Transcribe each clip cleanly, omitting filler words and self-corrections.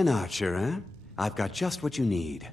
An archer, eh? I've got just what you need.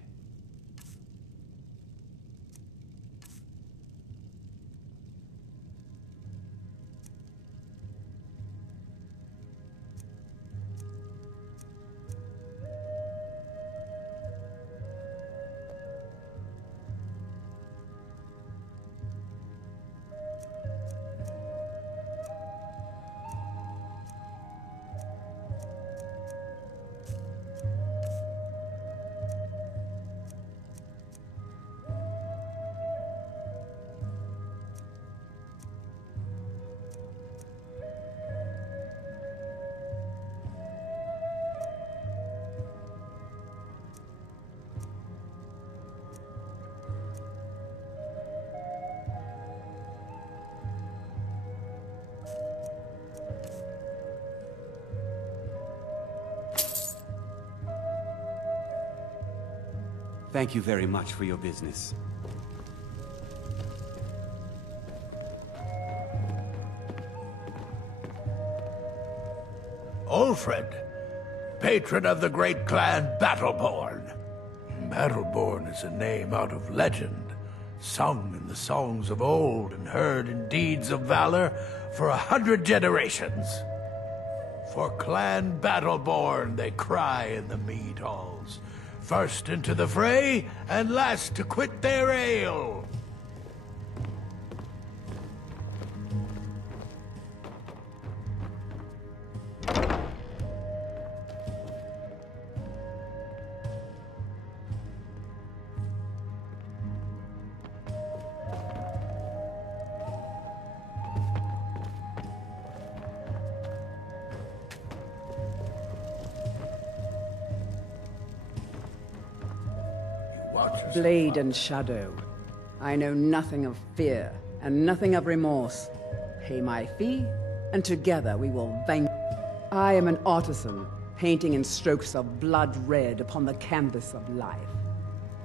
Thank you very much for your business. Ulfred, patron of the great clan Battleborn. Battleborn is a name out of legend, sung in the songs of old and heard in deeds of valor for 100 generations. For Clan Battleborn they cry in the mead halls, first into the fray, and last to quit their ale. Blade and shadow. I know nothing of fear, and nothing of remorse. Pay my fee, and together we will vanquish. I am an artisan, painting in strokes of blood red upon the canvas of life.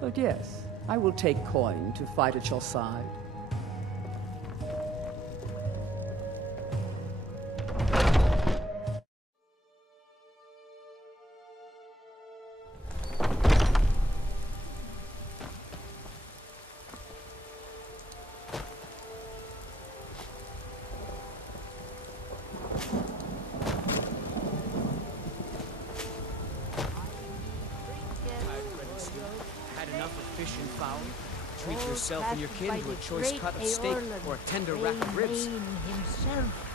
But yes, I will take coin to fight at your side. Treat yourself and your kin to a choice cut of steak or a tender rack of ribs. Himself.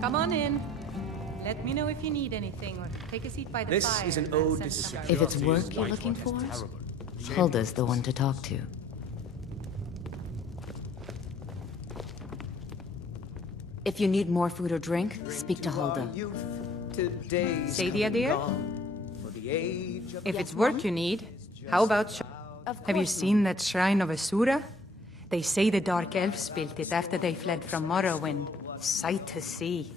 Come on in. Let me know if you need anything, or take a seat by the fire. This is an ode to security. If it's work you're looking for, Hulda's the one to talk to. If you need more food or drink, speak to Hulda. Say the idea? If it's work you need, how about... Have you seen that shrine of Asura? They say the Dark Elves built it after they fled from Morrowind. Sight to see.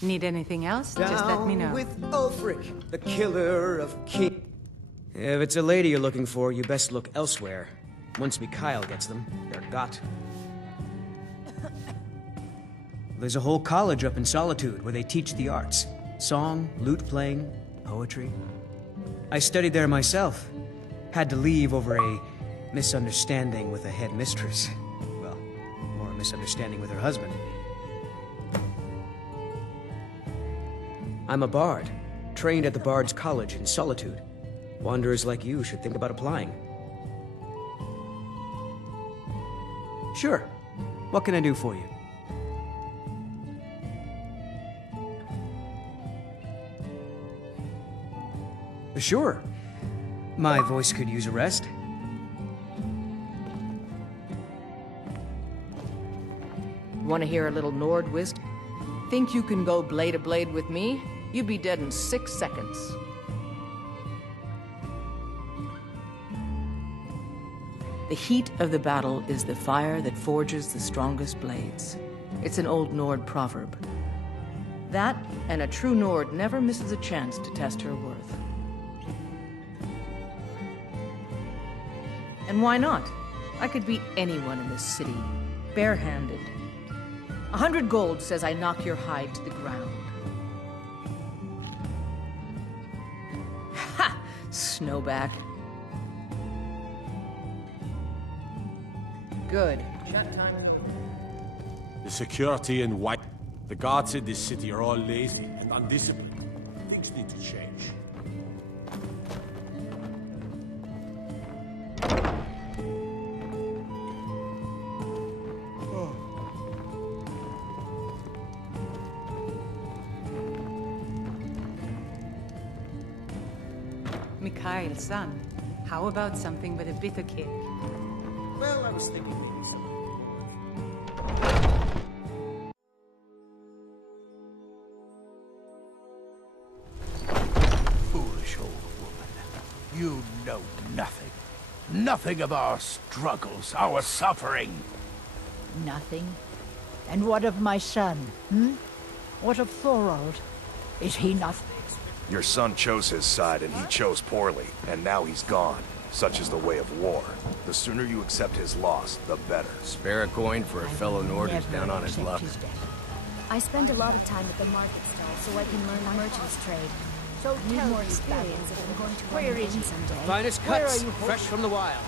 Need anything else? Just let me know. With Ulfric, the killer of king. If it's a lady you're looking for, you best look elsewhere. Once Mikhail gets them, they're got. There's a whole college up in Solitude where they teach the arts. Song, lute playing, poetry. I studied there myself. Had to leave over a misunderstanding with a head mistress. Well, more a misunderstanding with her husband. I'm a bard, trained at the Bard's College in Solitude. Wanderers like you should think about applying. Sure. What can I do for you? Sure. My voice could use a rest. Want to hear a little Nord wisdom? Think you can go blade to blade with me? You'd be dead in 6 seconds. The heat of the battle is the fire that forges the strongest blades. It's an old Nord proverb. That, and a true Nord never misses a chance to test her worth. And why not? I could beat anyone in this city, barehanded. 100 gold says I knock your hide to the ground. Ha! Snowback. Good. Shut time. The security in White. The guards in this city are all lazy and undisciplined. Things need to change. Mikhail, son, how about something with a bitter kick? Well, I was thinking maybe some. Foolish old woman. You know nothing. Nothing of our struggles, our suffering. Nothing? And what of my son, What of Thorold? Is he not... Your son chose his side, and he chose poorly, and now he's gone. Such is the way of war. The sooner you accept his loss, the better. Spare a coin for a fellow Nord who's down on his luck. I spend a lot of time at the market stall so I can learn the merchant's trade. So Need tell more me, experience if I'm going to where run a is inn he? someday. Finest Where cuts, are you fresh from the wild.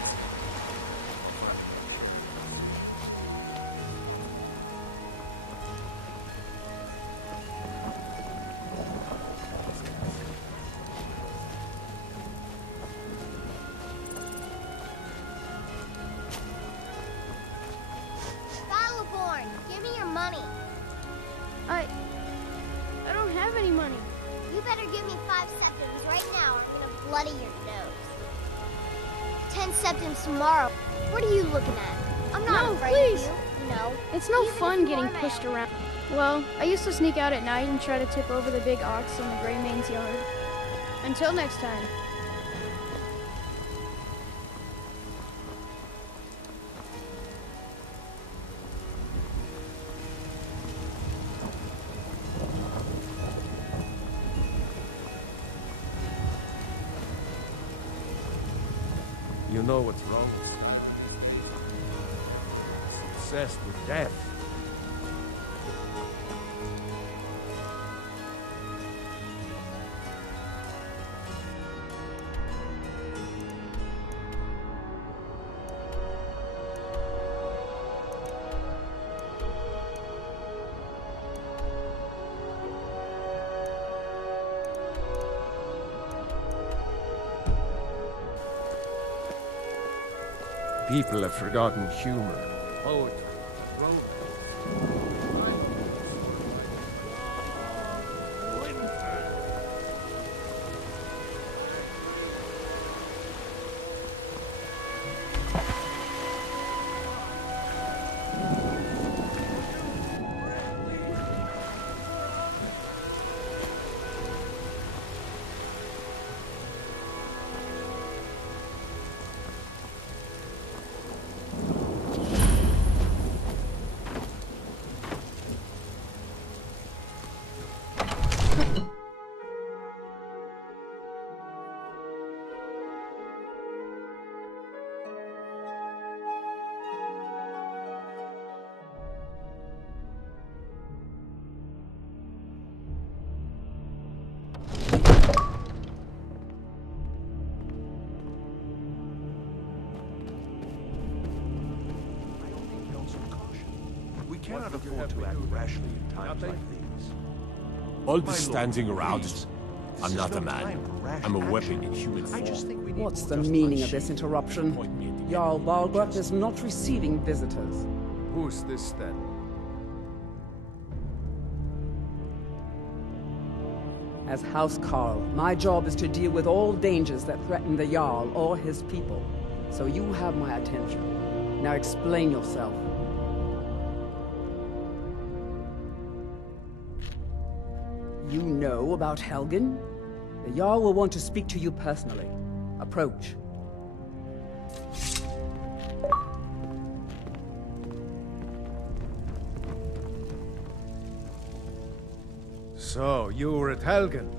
Battleborn, give me your money. I don't have any money. You better give me 5 septims right now or I'm gonna bloody your nose. 10 septims tomorrow. What are you looking at? I'm not afraid please. of you. No. It's no Even if fun you getting are my pushed enemy. around. Well, I used to sneak out at night and try to tip over the big ox in the Gray Man's yard. Until next time. You know what's wrong with you. It's obsessed with death. People have forgotten humor, poetry, romance. We cannot afford to act rashly in times like these. All this standing around. I'm not a man. I'm a weapon in human form. What's the meaning of this interruption? Jarl Balgrup is not receiving visitors. Who's this then? As House Carl, my job is to deal with all dangers that threaten the Jarl or his people. So you have my attention. Now explain yourself. you know about Helgen? The Jarl will want to speak to you personally. Approach. So, you were at Helgen.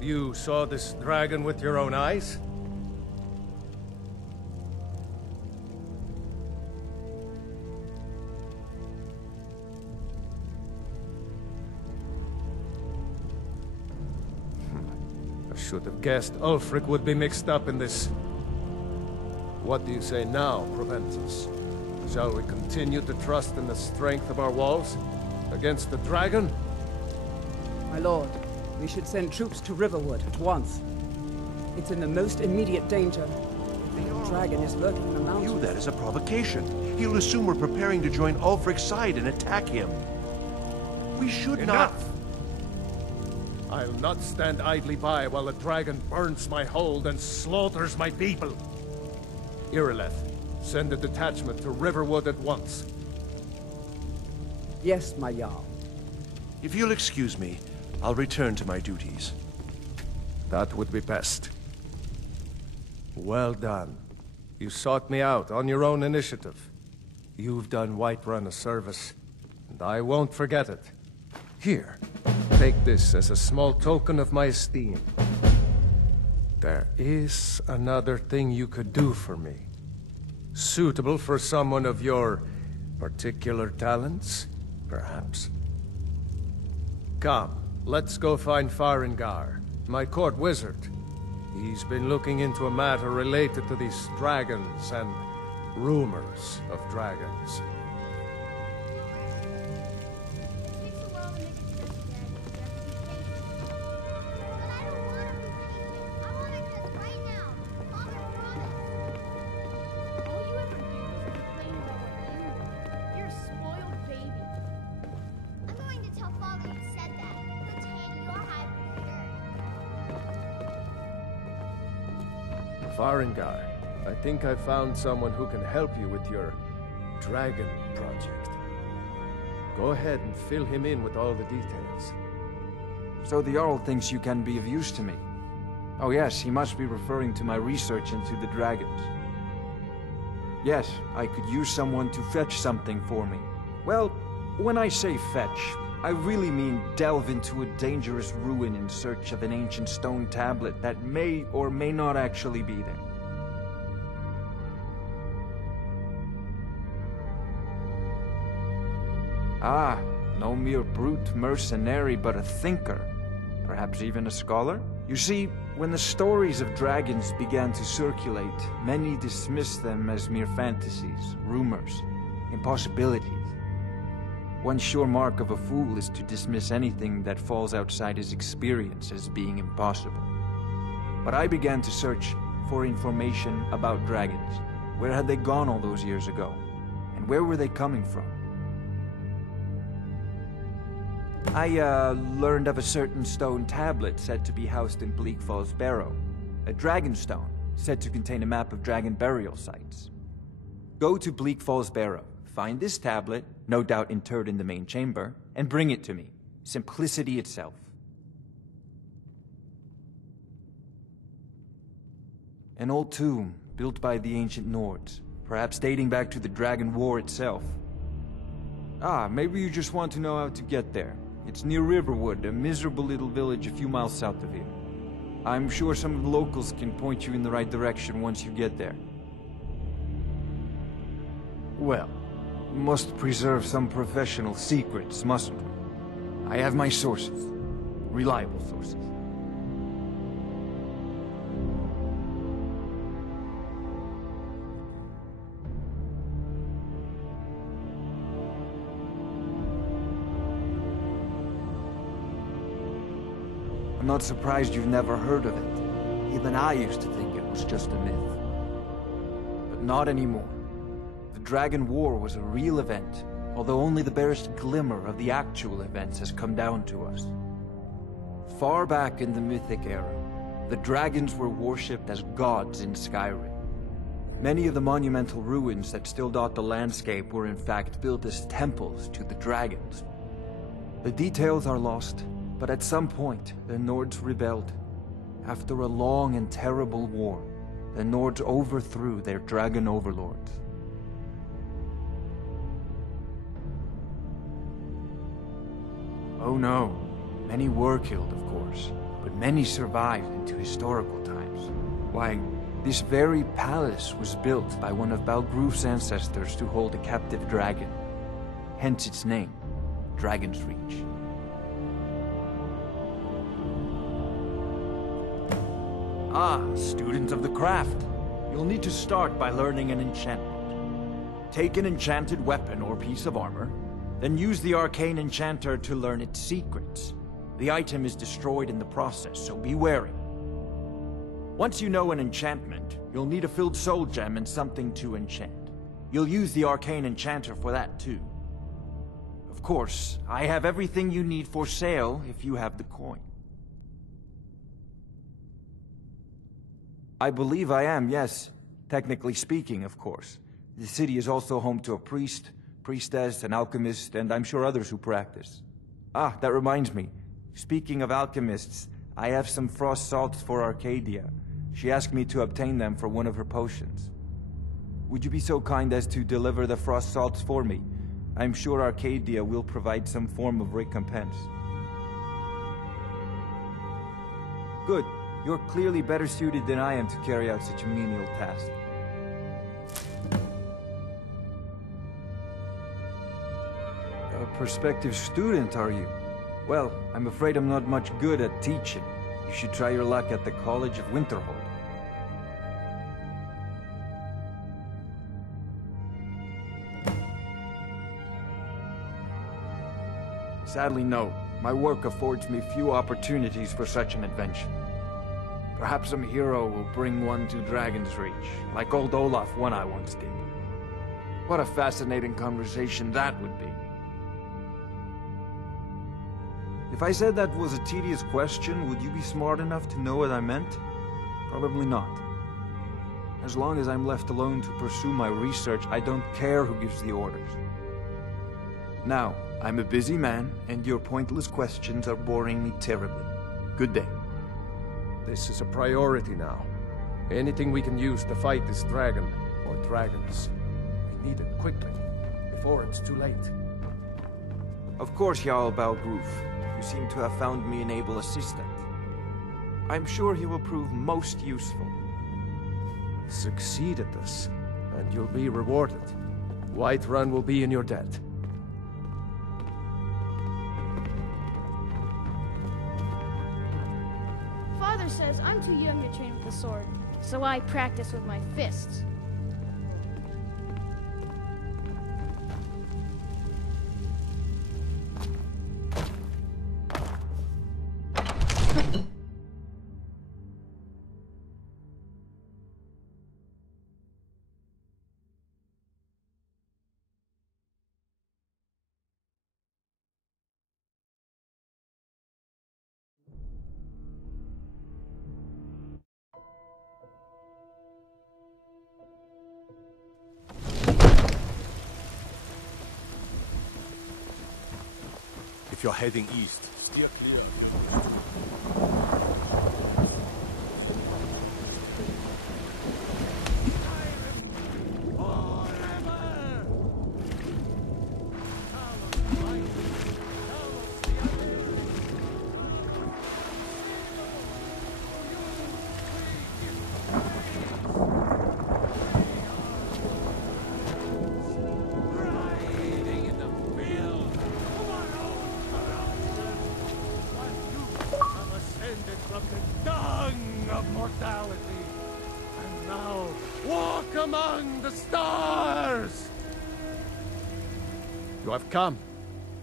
You saw this dragon with your own eyes? I should have guessed Ulfric would be mixed up in this. What do you say now, Proventus? Shall we continue to trust in the strength of our walls against the dragon? My lord, we should send troops to Riverwood at once. It's in the most immediate danger. The dragon is lurking in the mountains. View that as a provocation. He'll assume we're preparing to join Ulfric's side and attack him. We should Enough! not... I'll not stand idly by while the dragon burns my hold and slaughters my people. Irileth, send a detachment to Riverwood at once. Yes, my Jarl. If you'll excuse me, I'll return to my duties. That would be best. Well done. You sought me out on your own initiative. You've done Whiterun a service, and I won't forget it. Here, take this as a small token of my esteem. There is another thing you could do for me. Suitable for someone of your particular talents, perhaps. Come, let's go find Farengar, my court wizard. He's been looking into a matter related to these dragons and rumors of dragons. Farengar, I think I found someone who can help you with your dragon project. Go ahead and fill him in with all the details. So the Jarl thinks you can be of use to me. Oh yes, he must be referring to my research into the dragons. Yes, I could use someone to fetch something for me. Well, when I say fetch, I really mean delve into a dangerous ruin in search of an ancient stone tablet that may or may not actually be there. Ah, no mere brute mercenary, but a thinker. Perhaps even a scholar? You see, when the stories of dragons began to circulate, many dismissed them as mere fantasies, rumors, impossibilities. One sure mark of a fool is to dismiss anything that falls outside his experience as being impossible. But I began to search for information about dragons. Where had they gone all those years ago? And where were they coming from? I learned of a certain stone tablet said to be housed in Bleak Falls Barrow. A dragon stone, said to contain a map of dragon burial sites. Go to Bleak Falls Barrow. Find this tablet, no doubt interred in the main chamber, and bring it to me. Simplicity itself. An old tomb, built by the ancient Nords, perhaps dating back to the Dragon War itself. Ah, maybe you just want to know how to get there. It's near Riverwood, a miserable little village a few miles south of here. I'm sure some of the locals can point you in the right direction once you get there. Well, must preserve some professional secrets, mustn't we? I have my sources. Reliable sources. I'm not surprised you've never heard of it. Even I used to think it was just a myth. But not anymore. The Dragon War was a real event, although only the barest glimmer of the actual events has come down to us. Far back in the Mythic era, the dragons were worshipped as gods in Skyrim. Many of the monumental ruins that still dot the landscape were in fact built as temples to the dragons. The details are lost, But at some point, the Nords rebelled. After a long and terrible war, the Nords overthrew their dragon overlords. Oh no, many were killed, of course, but many survived into historical times. Why, this very palace was built by one of Balgruf's ancestors to hold a captive dragon. Hence its name, Dragon's Reach. Ah, student of the craft. You'll need to start by learning an enchantment. Take an enchanted weapon or piece of armor, then use the arcane enchanter to learn its secrets. The item is destroyed in the process, so be wary. Once you know an enchantment, you'll need a filled soul gem and something to enchant. You'll use the arcane enchanter for that too. Of course, I have everything you need for sale if you have the coin. I believe I am, yes. Technically speaking, of course. The city is also home to a priest, priestess, an alchemist, and I'm sure others who practice. Ah, that reminds me. Speaking of alchemists, I have some frost salts for Arcadia. She asked me to obtain them for one of her potions. Would you be so kind as to deliver the frost salts for me? I'm sure Arcadia will provide some form of recompense. Good. You're clearly better suited than I am to carry out such a menial task. A prospective student, are you? Well, I'm afraid I'm not much good at teaching. You should try your luck at the College of Winterhold. Sadly, no. My work affords me few opportunities for such an adventure. Perhaps some hero will bring one to Dragon's Reach, like old Olaf one I once did. What a fascinating conversation that would be. If I said that was a tedious question, would you be smart enough to know what I meant? Probably not. As long as I'm left alone to pursue my research, I don't care who gives the orders. Now, I'm a busy man, and your pointless questions are boring me terribly. Good day. This is a priority now. Anything we can use to fight this dragon, or dragons. We need it quickly, before it's too late. Of course, Jarl Balgruf. You seem to have found me an able assistant. I'm sure he will prove most useful. Succeed at this, and you'll be rewarded. Whiterun will be in your debt. Father says I'm too young to train with the sword, so I practice with my fists. If you're heading east, steer clear of your...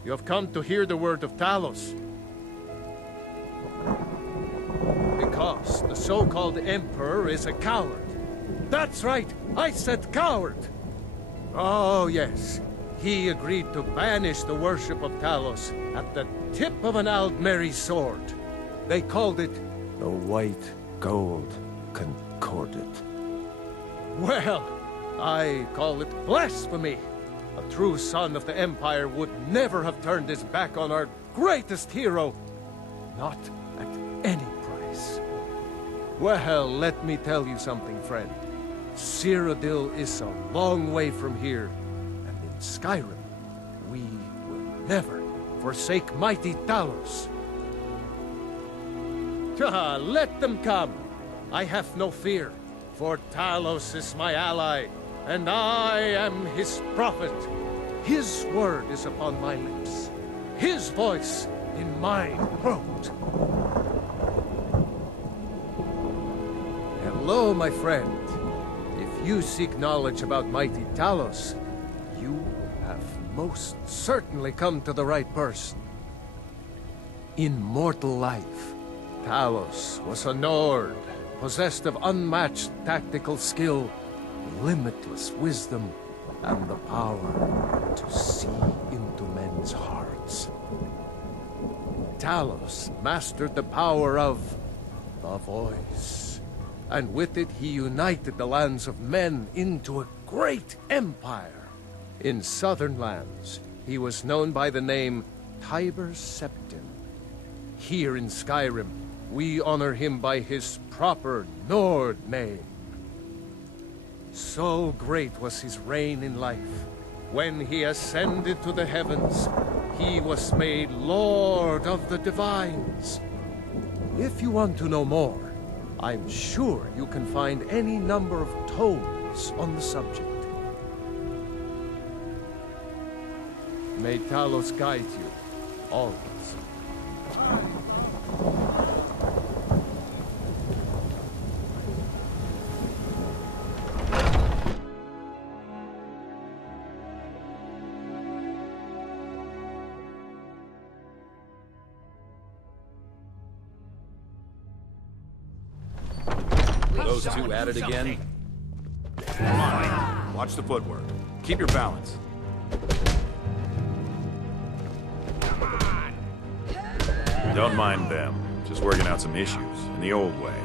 You have come to hear the word of Talos. Because the so-called Emperor is a coward. That's right, I said coward! Oh yes, he agreed to banish the worship of Talos at the tip of an Aldmeri sword. They called it the White Gold Concordat. Well, I call it blasphemy. A true son of the Empire would never have turned his back on our greatest hero. Not at any price. Well, let me tell you something, friend. Cyrodiil is a long way from here, and in Skyrim, we will never forsake mighty Talos. Let them come. I have no fear, for Talos is my ally, and I am his prophet. His word is upon my lips, his voice in my throat. Hello, my friend. If you seek knowledge about mighty Talos, you have most certainly come to the right person. In mortal life, Talos was a Nord, possessed of unmatched tactical skill, limitless wisdom, and the power to see into men's hearts. Talos mastered the power of the voice, and with it he united the lands of men into a great empire. In southern lands, he was known by the name Tiber Septim. Here in Skyrim, we honor him by his proper Nord name. So great was his reign in life. When he ascended to the heavens, he was made Lord of the Divines. If you want to know more, I'm sure you can find any number of tomes on the subject. May Talos guide you, always. Those two at it again? Come on, watch the footwork. Keep your balance. Don't mind them. Just working out some issues, in the old way.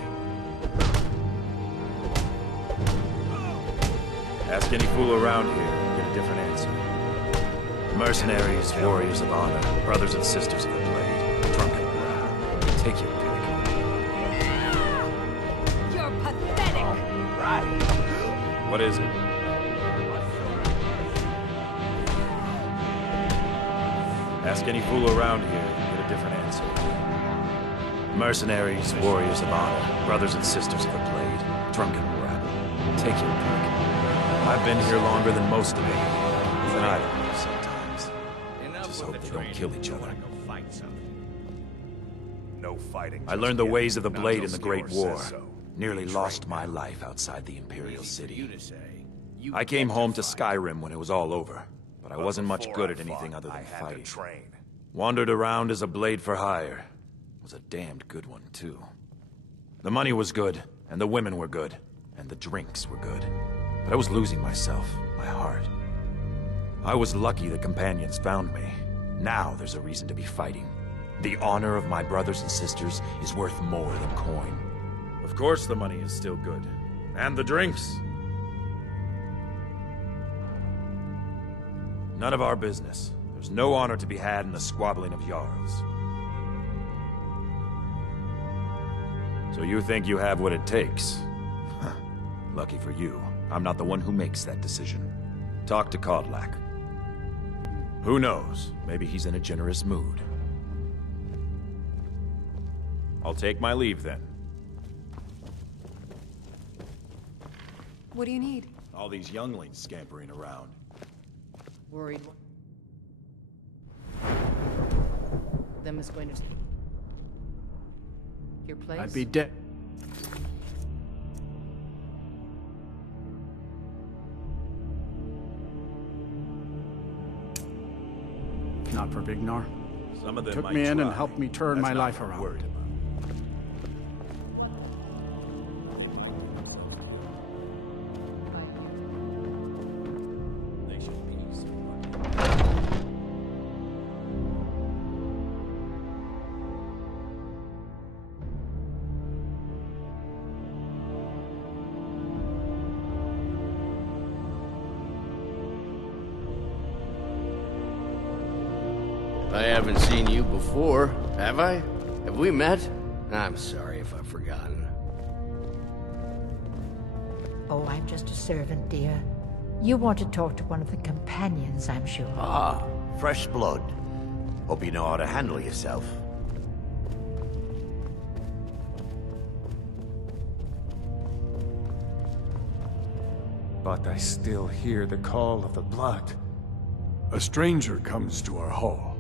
Ask any fool around here, and get a different answer. Mercenaries, warriors of honor, brothers and sisters of the blade, drunken brow. Take your pick. You're pathetic! Right. What is it? Ask any fool around here, and get a different answer. Mercenaries, warriors of honor, brothers and sisters of the blade, drunken rabble. Take your pick. I've been here longer than most of you. Even I don't know sometimes. Just hope they don't kill each other. No fighting. I learned the ways of the blade in the Great War. Nearly lost my life outside the Imperial City. I came home to Skyrim when it was all over, but I wasn't much good at anything other than fighting. Wandered around as a blade for hire. Was a damned good one, too. The money was good, and the women were good, and the drinks were good. But I was losing myself, my heart. I was lucky the companions found me. Now there's a reason to be fighting. The honor of my brothers and sisters is worth more than coin. Of course the money is still good. And the drinks. None of our business. There's no honor to be had in the squabbling of Jarls. So you think you have what it takes? Huh. Lucky for you, I'm not the one who makes that decision. Talk to Kodlak. Who knows? Maybe he's in a generous mood. I'll take my leave then. What do you need? All these younglings scampering around. Worried. Them is going to... Your place? I'd be dead. Not for Vignar. Some of them Took might me in and try. helped me turn That's my not life what I'm around. worried about. I haven't seen you before, have I? Have we met? I'm sorry if I've forgotten. Oh, I'm just a servant, dear. You want to talk to one of the companions, I'm sure. Ah, fresh blood. Hope you know how to handle yourself. But I still hear the call of the blood. A stranger comes to our hall.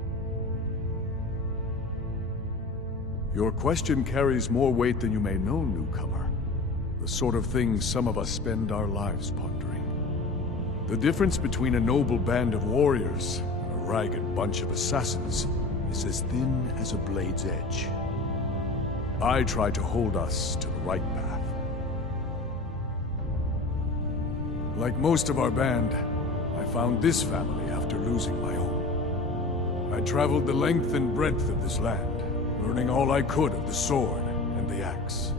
Your question carries more weight than you may know, newcomer. The sort of thing some of us spend our lives pondering. The difference between a noble band of warriors and a ragged bunch of assassins is as thin as a blade's edge. I try to hold us to the right path. Like most of our band, I found this family after losing my own. I traveled the length and breadth of this land, learning all I could of the sword and the axe.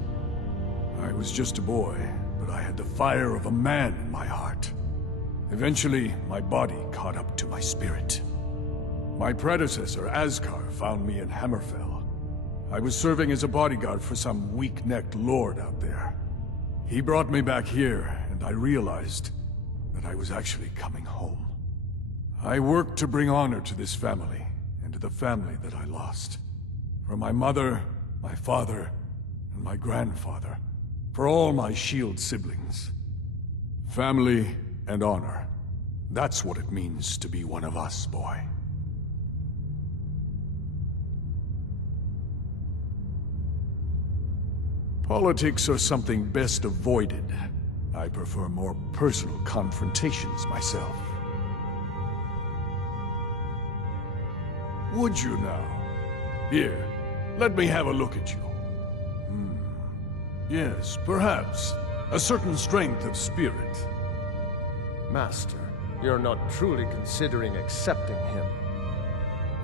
I was just a boy, but I had the fire of a man in my heart. Eventually, my body caught up to my spirit. My predecessor, Ascar, found me in Hammerfell. I was serving as a bodyguard for some weak-necked lord out there. He brought me back here, and I realized that I was actually coming home. I worked to bring honor to this family, and to the family that I lost. For my mother, my father, and my grandfather. For all my shield siblings. Family and honor. That's what it means to be one of us, boy. Politics are something best avoided. I prefer more personal confrontations myself. Would you now? Here, let me have a look at you. Yes, perhaps. A certain strength of spirit. Master, you're not truly considering accepting him.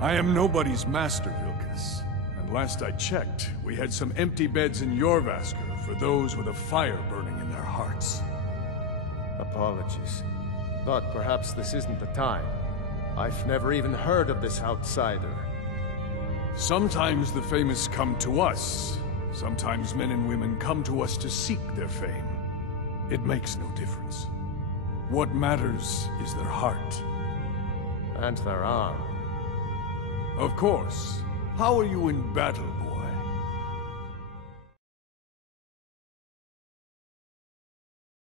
I am nobody's master, Vilkas. And last I checked, we had some empty beds in Jorvaskr for those with a fire burning in their hearts. Apologies. But perhaps this isn't the time. I've never even heard of this outsider. Sometimes the famous come to us. Sometimes men and women come to us to seek their fame. It makes no difference. What matters is their heart. And their arm. Of course. How are you in battle,